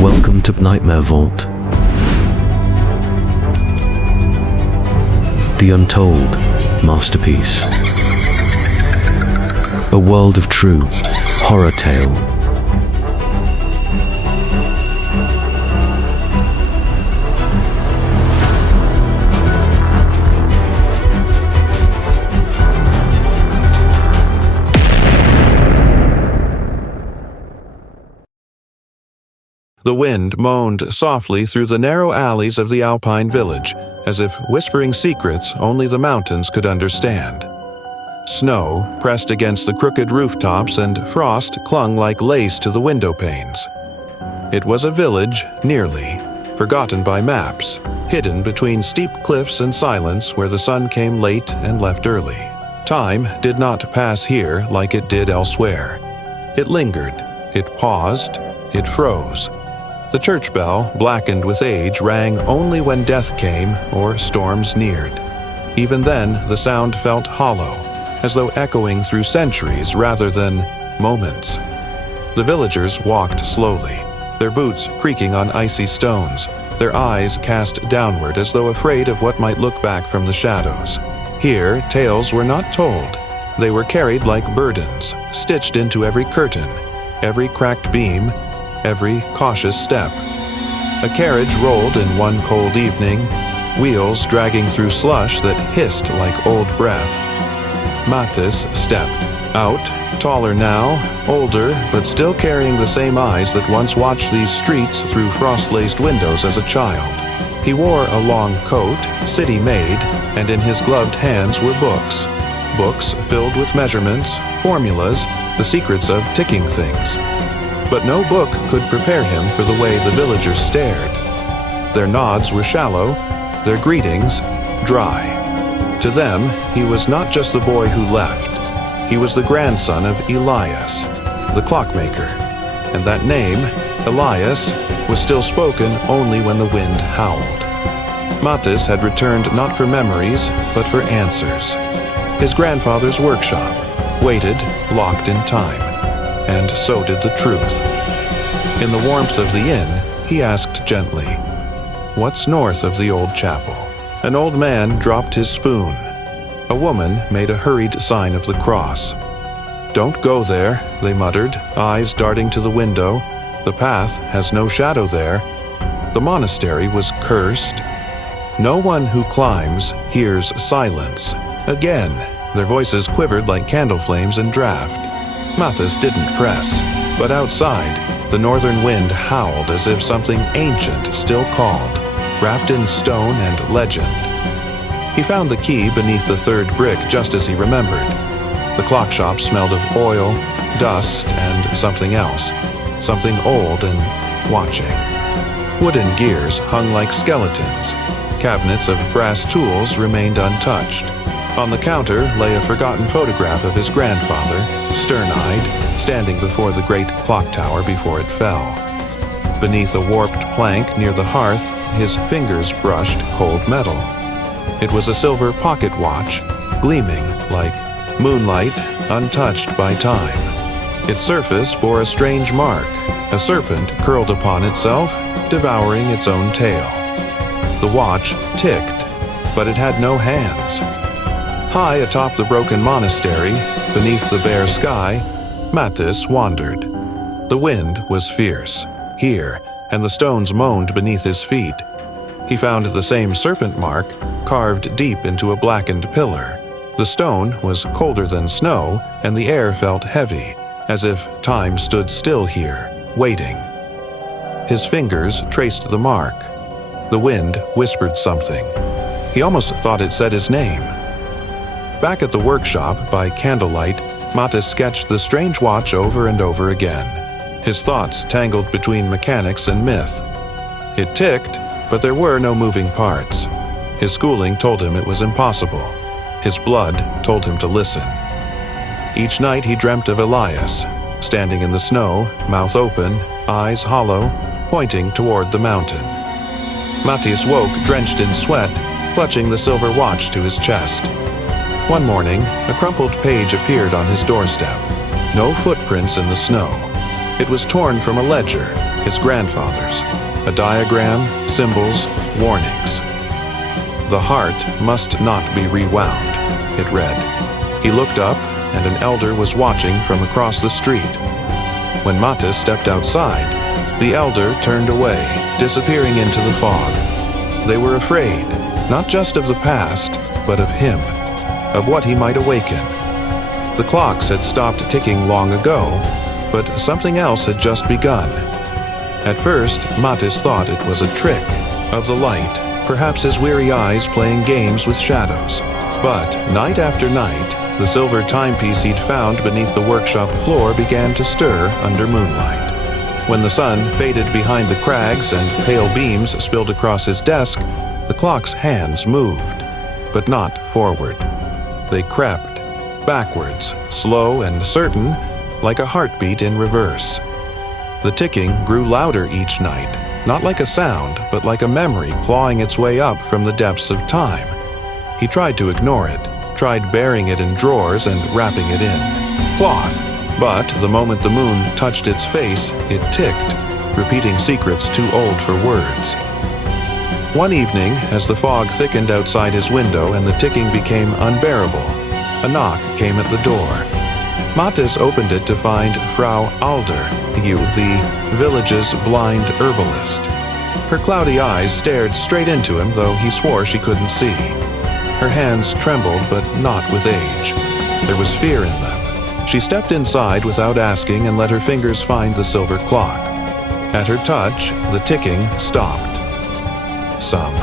Welcome to Nightmare Vault. The untold masterpiece. A world of true horror tale. The wind moaned softly through the narrow alleys of the alpine village, as if whispering secrets only the mountains could understand. Snow pressed against the crooked rooftops and frost clung like lace to the window panes. It was a village, nearly, forgotten by maps, hidden between steep cliffs and silence where the sun came late and left early. Time did not pass here like it did elsewhere. It lingered, it paused, it froze. The church bell, blackened with age, rang only when death came or storms neared. Even then, the sound felt hollow, as though echoing through centuries rather than moments. The villagers walked slowly, their boots creaking on icy stones, their eyes cast downward as though afraid of what might look back from the shadows. Here, tales were not told. They were carried like burdens, stitched into every curtain, every cracked beam, every cautious step. A carriage rolled in one cold evening, wheels dragging through slush that hissed like old breath. Mathis stepped out, taller now, older, but still carrying the same eyes that once watched these streets through frost-laced windows as a child. He wore a long coat, city-made, and in his gloved hands were books. Books filled with measurements, formulas, the secrets of ticking things. But no book could prepare him for the way the villagers stared. Their nods were shallow, their greetings dry. To them, he was not just the boy who left. He was the grandson of Elias, the clockmaker. And that name, Elias, was still spoken only when the wind howled. Mathis had returned not for memories, but for answers. His grandfather's workshop waited, locked in time. And so did the truth. In the warmth of the inn, he asked gently, "What's north of the old chapel?" An old man dropped his spoon. A woman made a hurried sign of the cross. "Don't go there," they muttered, eyes darting to the window. "The path has no shadow there." The monastery was cursed. No one who climbs hears silence. Again, their voices quivered like candle flames in draft. Mathis didn't press, but outside, the northern wind howled as if something ancient still called, wrapped in stone and legend. He found the key beneath the third brick just as he remembered. The clock shop smelled of oil, dust, and something else, something old and watching. Wooden gears hung like skeletons. Cabinets of brass tools remained untouched. On the counter lay a forgotten photograph of his grandfather, stern-eyed, standing before the great clock tower before it fell. Beneath a warped plank near the hearth, his fingers brushed cold metal. It was a silver pocket watch, gleaming like moonlight untouched by time. Its surface bore a strange mark, a serpent curled upon itself, devouring its own tail. The watch ticked, but it had no hands. High atop the broken monastery, beneath the bare sky, Mathis wandered. The wind was fierce, here, and the stones moaned beneath his feet. He found the same serpent mark carved deep into a blackened pillar. The stone was colder than snow, and the air felt heavy, as if time stood still here, waiting. His fingers traced the mark. The wind whispered something. He almost thought it said his name. Back at the workshop, by candlelight, Mathis sketched the strange watch over and over again. His thoughts tangled between mechanics and myth. It ticked, but there were no moving parts. His schooling told him it was impossible. His blood told him to listen. Each night he dreamt of Elias, standing in the snow, mouth open, eyes hollow, pointing toward the mountain. Matthias woke drenched in sweat, clutching the silver watch to his chest. One morning, a crumpled page appeared on his doorstep. No footprints in the snow. It was torn from a ledger, his grandfather's, a diagram, symbols, warnings. "The heart must not be rewound," it read. He looked up, and an elder was watching from across the street. When Mattis stepped outside, the elder turned away, disappearing into the fog. They were afraid, not just of the past, but of him, of what he might awaken. The clocks had stopped ticking long ago, but something else had just begun. At first, Mattis thought it was a trick of the light, perhaps his weary eyes playing games with shadows. But night after night, the silver timepiece he'd found beneath the workshop floor began to stir under moonlight. When the sun faded behind the crags and pale beams spilled across his desk, the clock's hands moved, but not forward. They crept, backwards, slow and certain, like a heartbeat in reverse. The ticking grew louder each night, not like a sound, but like a memory clawing its way up from the depths of time. He tried to ignore it, tried burying it in drawers and wrapping it in cloth, but the moment the moon touched its face, it ticked, repeating secrets too old for words. One evening, as the fog thickened outside his window and the ticking became unbearable, a knock came at the door. Mattis opened it to find Frau Alder, the village's blind herbalist. Her cloudy eyes stared straight into him, though he swore she couldn't see. Her hands trembled, but not with age. There was fear in them. She stepped inside without asking and let her fingers find the silver clock. At her touch, the ticking stopped. "Some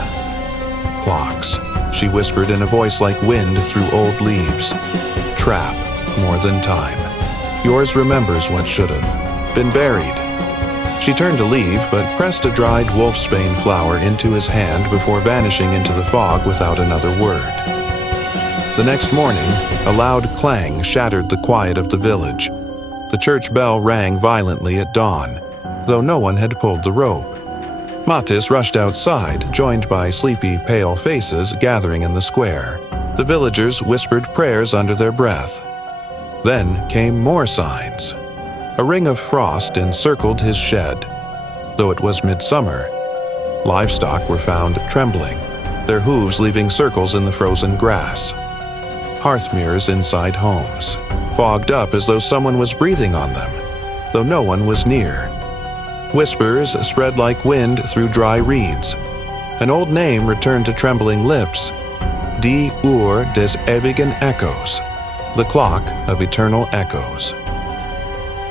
clocks," she whispered in a voice like wind through old leaves. "Trap more than time. Yours remembers what should have been buried." She turned to leave, but pressed a dried wolfsbane flower into his hand before vanishing into the fog without another word. The next morning, a loud clang shattered the quiet of the village. The church bell rang violently at dawn, though no one had pulled the rope. Mattis rushed outside, joined by sleepy, pale faces gathering in the square. The villagers whispered prayers under their breath. Then came more signs. A ring of frost encircled his shed. Though it was midsummer, livestock were found trembling, their hooves leaving circles in the frozen grass. Hearth mirrors inside homes, fogged up as though someone was breathing on them, though no one was near. Whispers spread like wind through dry reeds. An old name returned to trembling lips. Die Uhr des ewigen Echos, the clock of eternal echoes.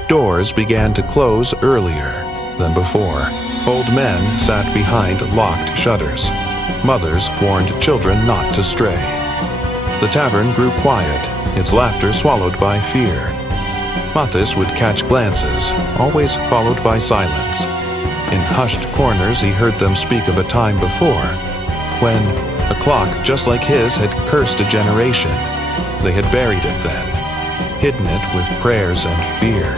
Doors began to close earlier than before. Old men sat behind locked shutters. Mothers warned children not to stray. The tavern grew quiet, its laughter swallowed by fear. Mattis would catch glances, always followed by silence. In hushed corners he heard them speak of a time before, when a clock just like his had cursed a generation. They had buried it then, hidden it with prayers and fear.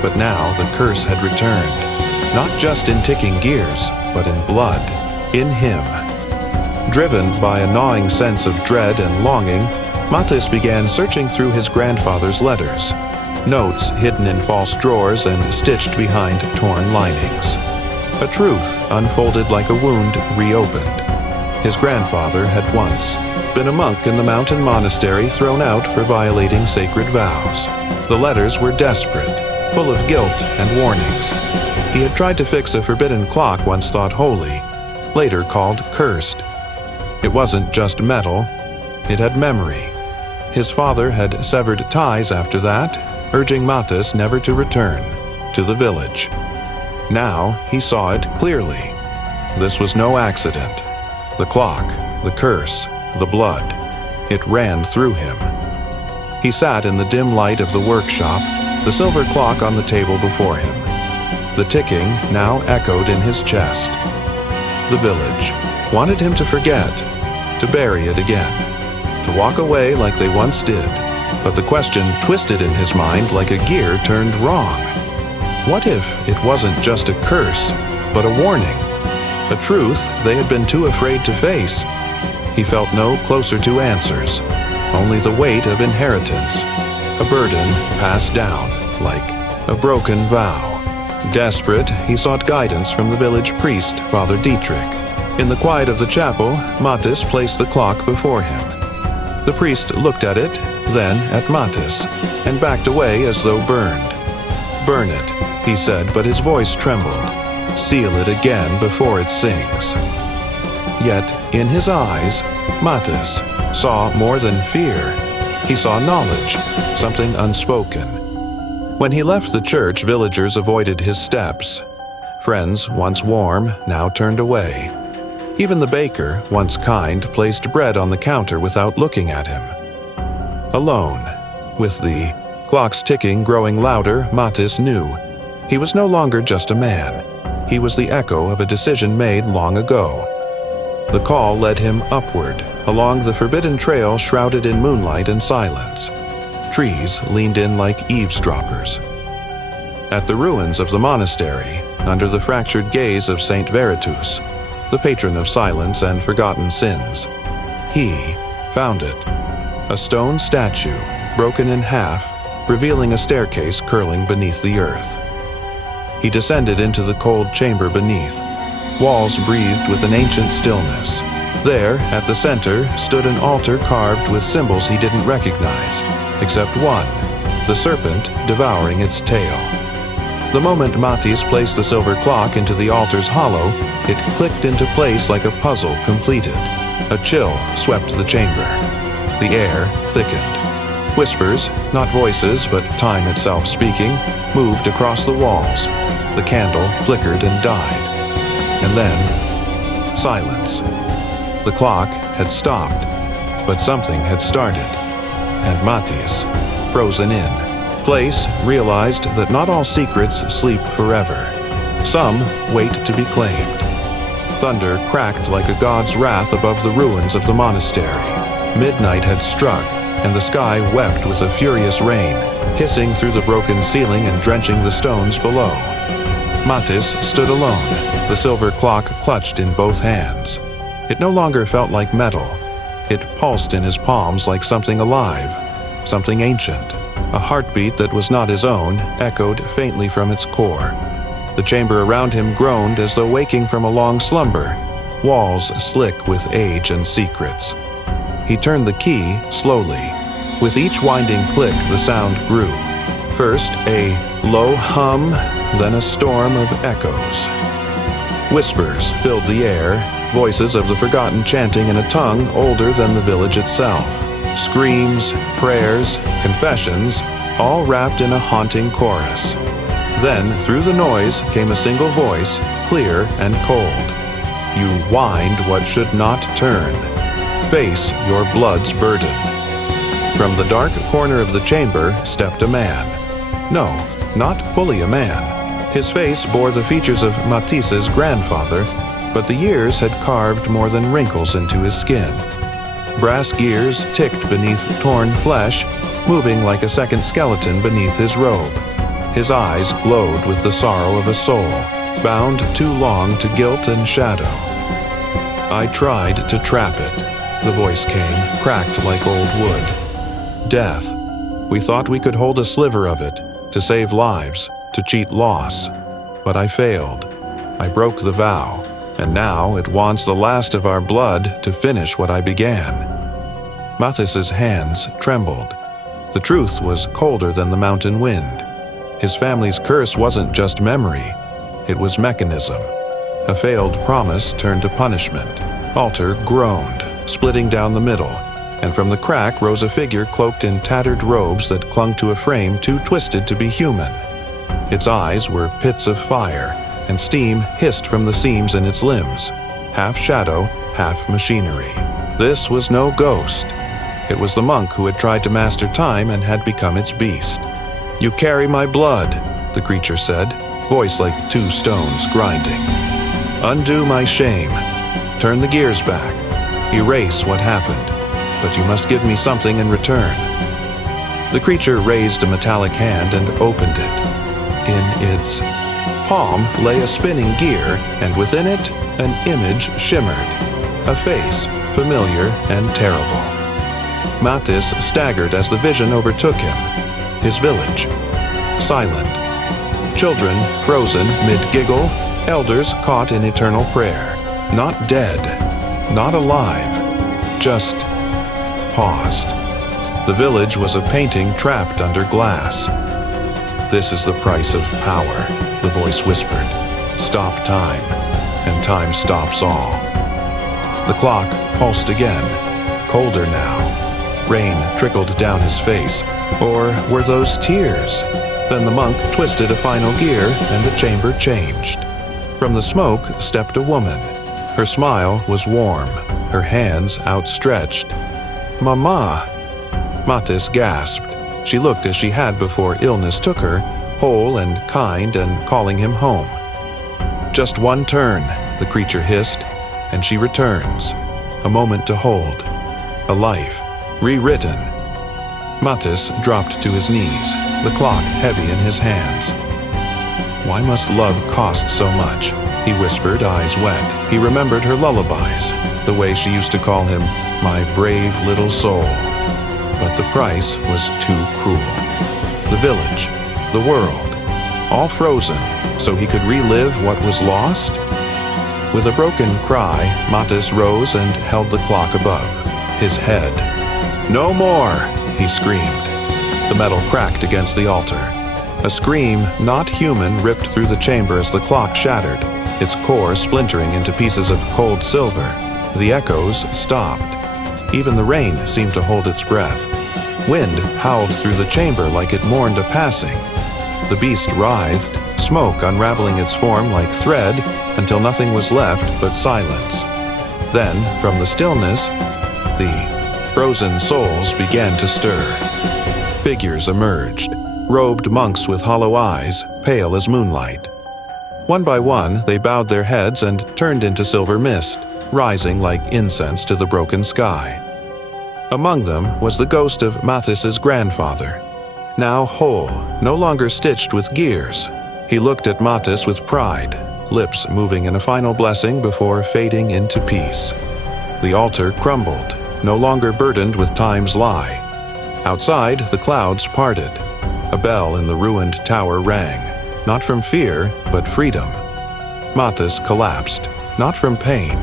But now the curse had returned, not just in ticking gears, but in blood, in him. Driven by a gnawing sense of dread and longing, Mattis began searching through his grandfather's letters, notes hidden in false drawers and stitched behind torn linings. A truth unfolded like a wound reopened. His grandfather had once been a monk in the mountain monastery thrown out for violating sacred vows. The letters were desperate, full of guilt and warnings. He had tried to fix a forbidden clock once thought holy, later called cursed. It wasn't just metal, it had memory. His father had severed ties after that, urging Mattis never to return to the village. Now he saw it clearly. This was no accident. The clock, the curse, the blood, it ran through him. He sat in the dim light of the workshop, the silver clock on the table before him. The ticking now echoed in his chest. The village wanted him to forget, to bury it again, to walk away like they once did. But the question twisted in his mind like a gear turned wrong. What if it wasn't just a curse, but a warning? A truth they had been too afraid to face. He felt no closer to answers, only the weight of inheritance, a burden passed down like a broken vow. Desperate, he sought guidance from the village priest, Father Dietrich. In the quiet of the chapel, Mattis placed the clock before him. The priest looked at it, then at Mattis, and backed away as though burned. "Burn it," he said, but his voice trembled. "Seal it again before it sings." Yet, in his eyes, Mattis saw more than fear. He saw knowledge, something unspoken. When he left the church, villagers avoided his steps. Friends, once warm, now turned away. Even the baker, once kind, placed bread on the counter without looking at him. Alone, with the clocks ticking growing louder, Mattis knew he was no longer just a man. He was the echo of a decision made long ago. The call led him upward, along the forbidden trail shrouded in moonlight and silence. Trees leaned in like eavesdroppers. At the ruins of the monastery, under the fractured gaze of Saint Veritus, the patron of silence and forgotten sins, he found it. A stone statue, broken in half, revealing a staircase curling beneath the earth. He descended into the cold chamber beneath. Walls breathed with an ancient stillness. There, at the center, stood an altar carved with symbols he didn't recognize, except one, the serpent devouring its tail. The moment Mattis placed the silver clock into the altar's hollow, it clicked into place like a puzzle completed. A chill swept the chamber. The air thickened. Whispers, not voices, but time itself speaking, moved across the walls. The candle flickered and died. And then, silence. The clock had stopped, but something had started. And Mattis, frozen in place, realized that not all secrets sleep forever. Some wait to be claimed. Thunder cracked like a god's wrath above the ruins of the monastery. Midnight had struck, and the sky wept with a furious rain, hissing through the broken ceiling and drenching the stones below. Mattis stood alone, the silver clock clutched in both hands. It no longer felt like metal. It pulsed in his palms like something alive, something ancient. A heartbeat that was not his own echoed faintly from its core. The chamber around him groaned as though waking from a long slumber, walls slick with age and secrets. He turned the key slowly. With each winding click, the sound grew. First, a low hum, then a storm of echoes. Whispers filled the air, voices of the forgotten chanting in a tongue older than the village itself. Screams, prayers, confessions, all wrapped in a haunting chorus. Then, through the noise, came a single voice, clear and cold. "You wind what should not turn. Face your blood's burden." From the dark corner of the chamber stepped a man. No, not fully a man. His face bore the features of Mattis's grandfather, but the years had carved more than wrinkles into his skin. Brass gears ticked beneath torn flesh, moving like a second skeleton beneath his robe. His eyes glowed with the sorrow of a soul, bound too long to guilt and shadow. "I tried to trap it," the voice came, cracked like old wood. "Death. We thought we could hold a sliver of it, to save lives, to cheat loss. But I failed. I broke the vow, and now it wants the last of our blood to finish what I began." Mattis's hands trembled. The truth was colder than the mountain wind. His family's curse wasn't just memory, it was mechanism. A failed promise turned to punishment. Altar groaned, splitting down the middle, and from the crack rose a figure cloaked in tattered robes that clung to a frame too twisted to be human. Its eyes were pits of fire, and steam hissed from the seams in its limbs, half shadow, half machinery. This was no ghost. It was the monk who had tried to master time and had become its beast. "You carry my blood," the creature said, voice like two stones grinding. "Undo my shame. Turn the gears back. Erase what happened. But you must give me something in return." The creature raised a metallic hand and opened it. In its palm lay a spinning gear, and within it, an image shimmered. A face, familiar and terrible. Mattis staggered as the vision overtook him. His village. Silent, Children frozen mid-giggle, elders caught in eternal prayer. Not dead, not alive, just paused. The village was a painting trapped under glass. "This is the price of power," the voice whispered. "Stop time, and time stops all." The clock pulsed again, colder now. Rain trickled down his face. Or were those tears? Then the monk twisted a final gear, and the chamber changed. From the smoke stepped a woman. Her smile was warm, her hands outstretched. "Mama!" Matis gasped. She looked as she had before illness took her, whole and kind and calling him home. "Just one turn," the creature hissed, "and she returns. A moment to hold. A life, rewritten." Matis dropped to his knees, the clock heavy in his hands. "Why must love cost so much?" he whispered, eyes wet. He remembered her lullabies, the way she used to call him, "my brave little soul." But the price was too cruel. The village, the world, all frozen, so he could relive what was lost? With a broken cry, Matis rose and held the clock above his head. "No more!" he screamed. The metal cracked against the altar. A scream not human ripped through the chamber as the clock shattered, its core splintering into pieces of cold silver. The echoes stopped. Even the rain seemed to hold its breath. Wind howled through the chamber like it mourned a passing. The beast writhed, smoke unraveling its form like thread until nothing was left but silence. Then, from the stillness, the frozen souls began to stir. Figures emerged, robed monks with hollow eyes, pale as moonlight. One by one, they bowed their heads and turned into silver mist, rising like incense to the broken sky. Among them was the ghost of Mathis's grandfather, now whole, no longer stitched with gears. He looked at Matis with pride, lips moving in a final blessing before fading into peace. The altar crumbled, no longer burdened with time's lie. Outside, the clouds parted. A bell in the ruined tower rang, not from fear, but freedom. Matis collapsed, not from pain,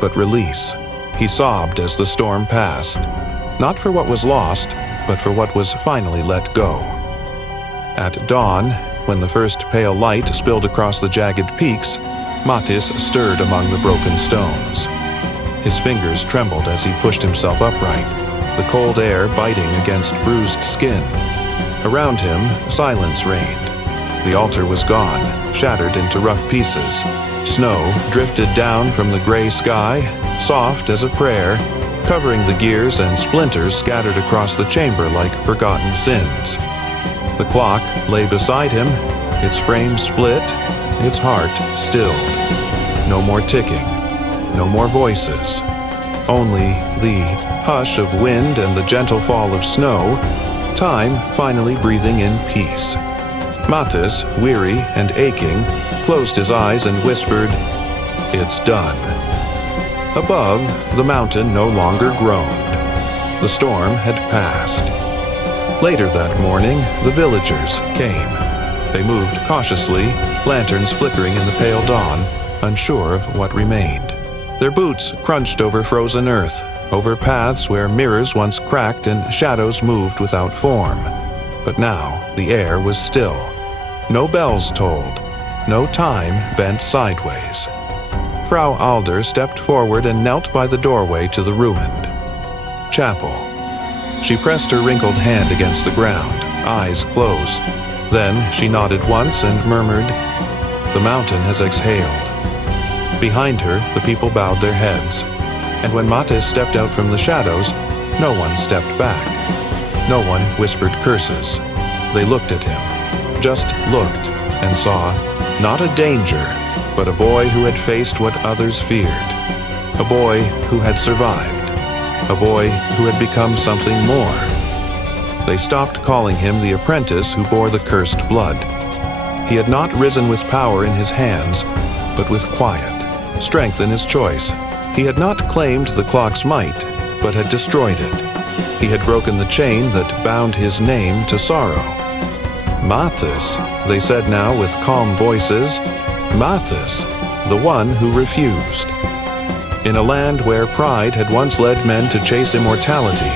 but release. He sobbed as the storm passed, not for what was lost, but for what was finally let go. At dawn, when the first pale light spilled across the jagged peaks, Matis stirred among the broken stones. His fingers trembled as he pushed himself upright, the cold air biting against bruised skin. Around him, silence reigned. The altar was gone, shattered into rough pieces. Snow drifted down from the gray sky, soft as a prayer, covering the gears and splinters scattered across the chamber like forgotten sins. The clock lay beside him, its frame split, its heart stilled. No more ticking, no more voices. Only the hush of wind and the gentle fall of snow, time finally breathing in peace. Matis, weary and aching, closed his eyes and whispered, "It's done." Above, the mountain no longer groaned. The storm had passed. Later that morning, the villagers came. They moved cautiously, lanterns flickering in the pale dawn, unsure of what remained. Their boots crunched over frozen earth, over paths where mirrors once cracked and shadows moved without form. But now the air was still. No bells tolled, no time bent sideways. Frau Alder stepped forward and knelt by the doorway to the ruined chapel. She pressed her wrinkled hand against the ground, eyes closed. Then she nodded once and murmured, "The mountain has exhaled." Behind her, the people bowed their heads. And when Matis stepped out from the shadows, no one stepped back. No one whispered curses. They looked at him, just looked, and saw not a danger, but a boy who had faced what others feared. A boy who had survived. A boy who had become something more. They stopped calling him the apprentice who bore the cursed blood. He had not risen with power in his hands, but with quiet, strength in his choice. He had not claimed the clock's might, but had destroyed it. He had broken the chain that bound his name to sorrow. Matis They said now with calm voices, "Mathis, the one who refused." In a land where pride had once led men to chase immortality,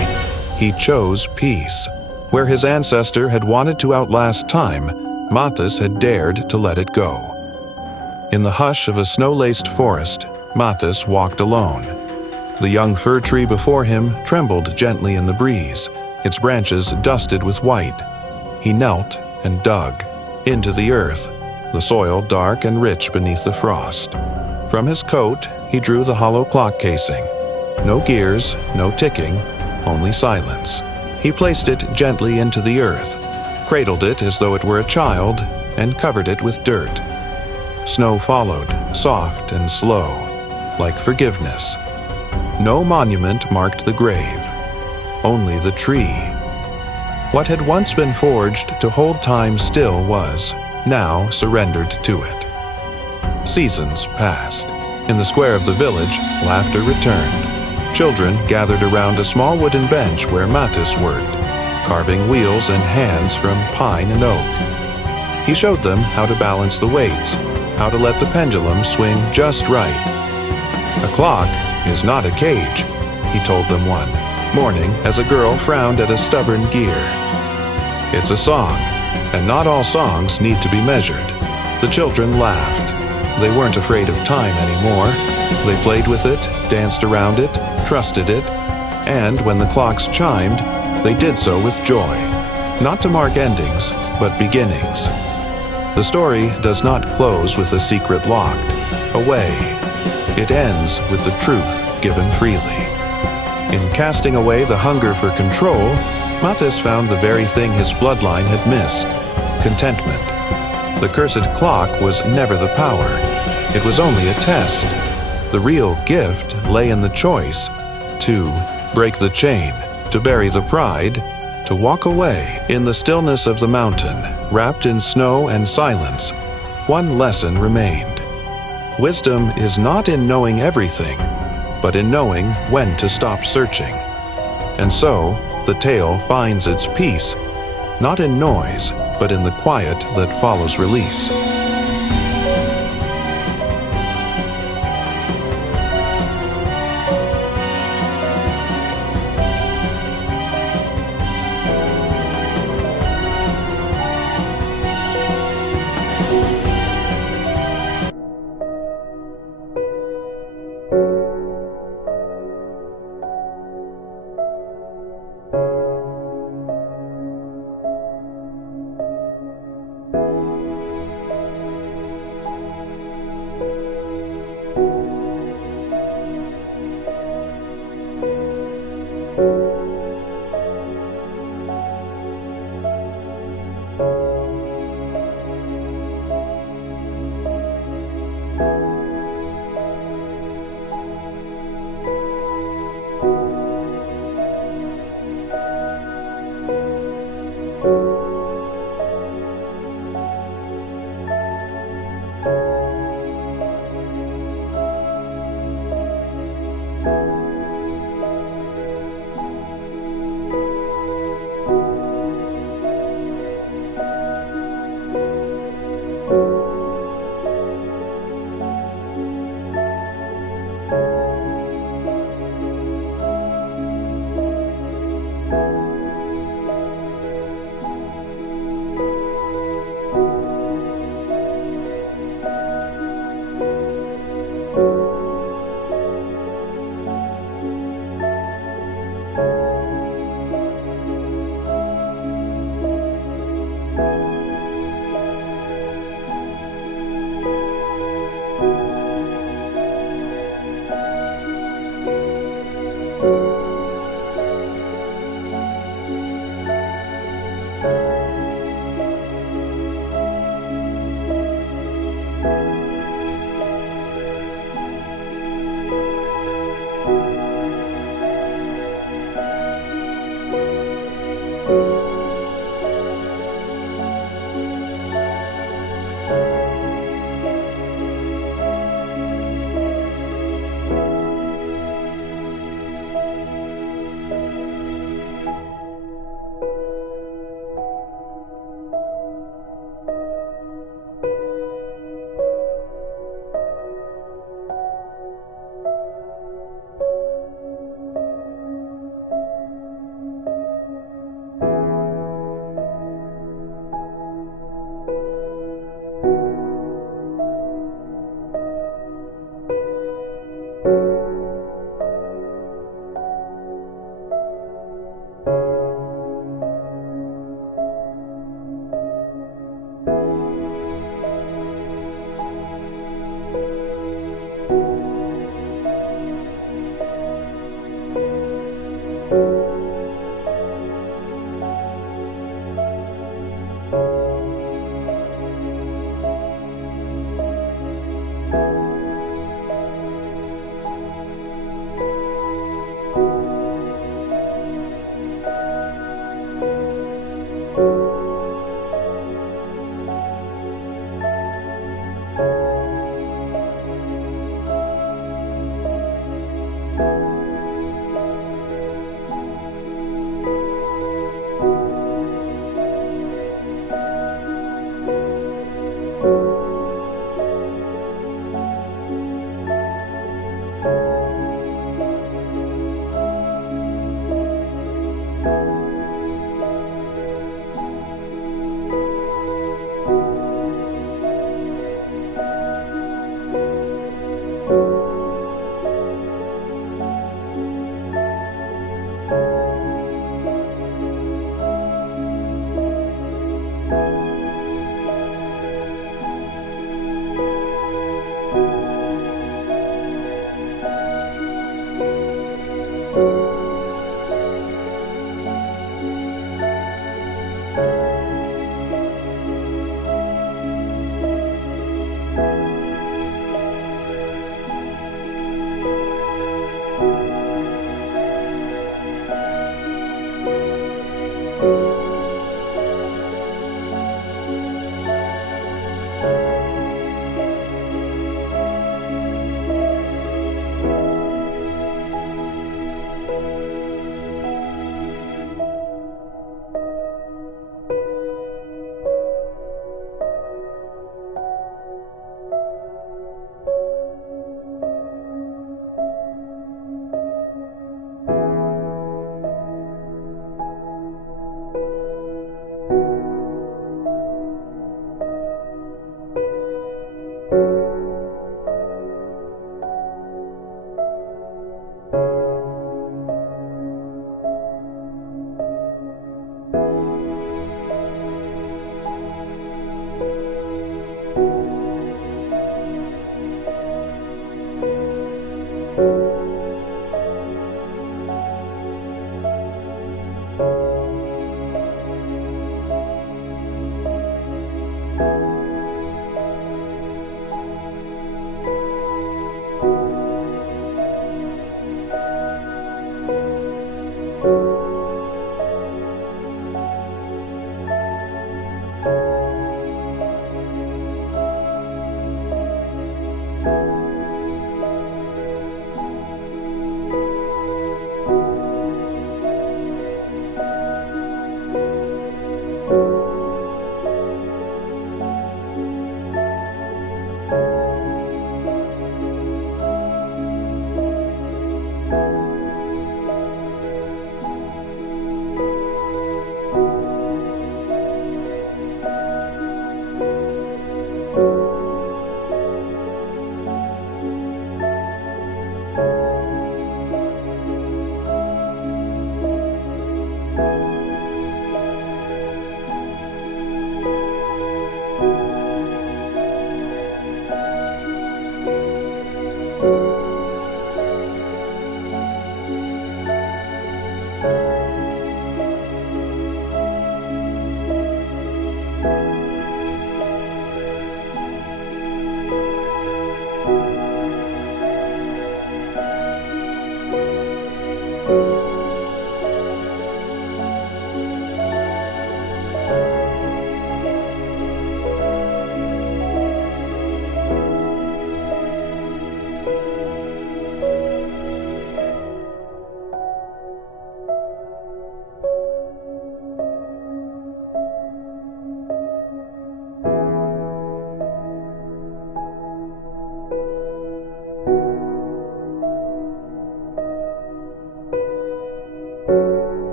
he chose peace. Where his ancestor had wanted to outlast time, Mathis had dared to let it go. In the hush of a snow-laced forest, Mathis walked alone. The young fir tree before him trembled gently in the breeze, its branches dusted with white. He knelt and dug into the earth, the soil dark and rich beneath the frost. From his coat, he drew the hollow clock casing. No gears, no ticking, only silence. He placed it gently into the earth, cradled it as though it were a child, and covered it with dirt. Snow followed, soft and slow, like forgiveness. No monument marked the grave, only the tree. What had once been forged to hold time still was, now surrendered to it. Seasons passed. In the square of the village, laughter returned. Children gathered around a small wooden bench where Mathis worked, carving wheels and hands from pine and oak. He showed them how to balance the weights, how to let the pendulum swing just right. "A clock is not a cage," he told them one morning as a girl frowned at a stubborn gear. "It's a song, and not all songs need to be measured." The children laughed. They weren't afraid of time anymore. They played with it, danced around it, trusted it, and when the clocks chimed, they did so with joy, not to mark endings, but beginnings. The story does not close with a secret locked away. It ends with the truth given freely. In casting away the hunger for control, Mathis found the very thing his bloodline had missed: contentment. The cursed clock was never the power. It was only a test. The real gift lay in the choice to break the chain, to bury the pride, to walk away. In the stillness of the mountain, wrapped in snow and silence, one lesson remained. Wisdom is not in knowing everything, but in knowing when to stop searching. And so, the tale finds its peace, not in noise, but in the quiet that follows release.